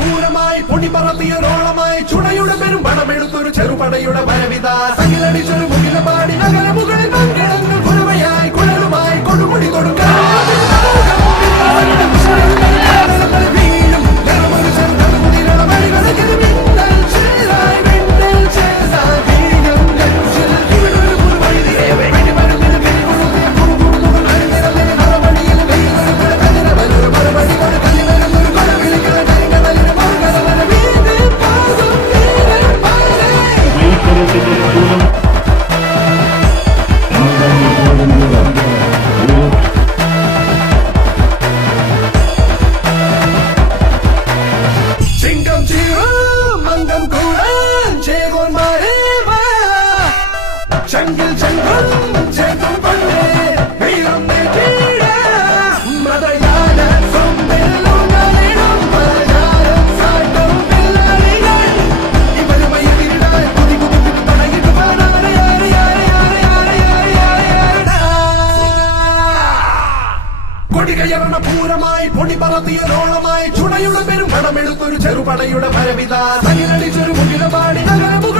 പൂരമായി പൊടി പറത്തിയൊരോളമായി ചുടയുടെ പെരും പണമെടുത്തൊരു ചെറുപടയുടെ വരവിത. സകിലടിച്ചൊരു കൊടികയറണ പൂരമായി പൊടി പറത്തിയതോളമായി ചുടയുടെ പെരും പണമെടുത്തൊരു ചെറുപടയുടെ പരവിത. തനിലടിച്ചൊരു മുകിലപാടി നഗരമു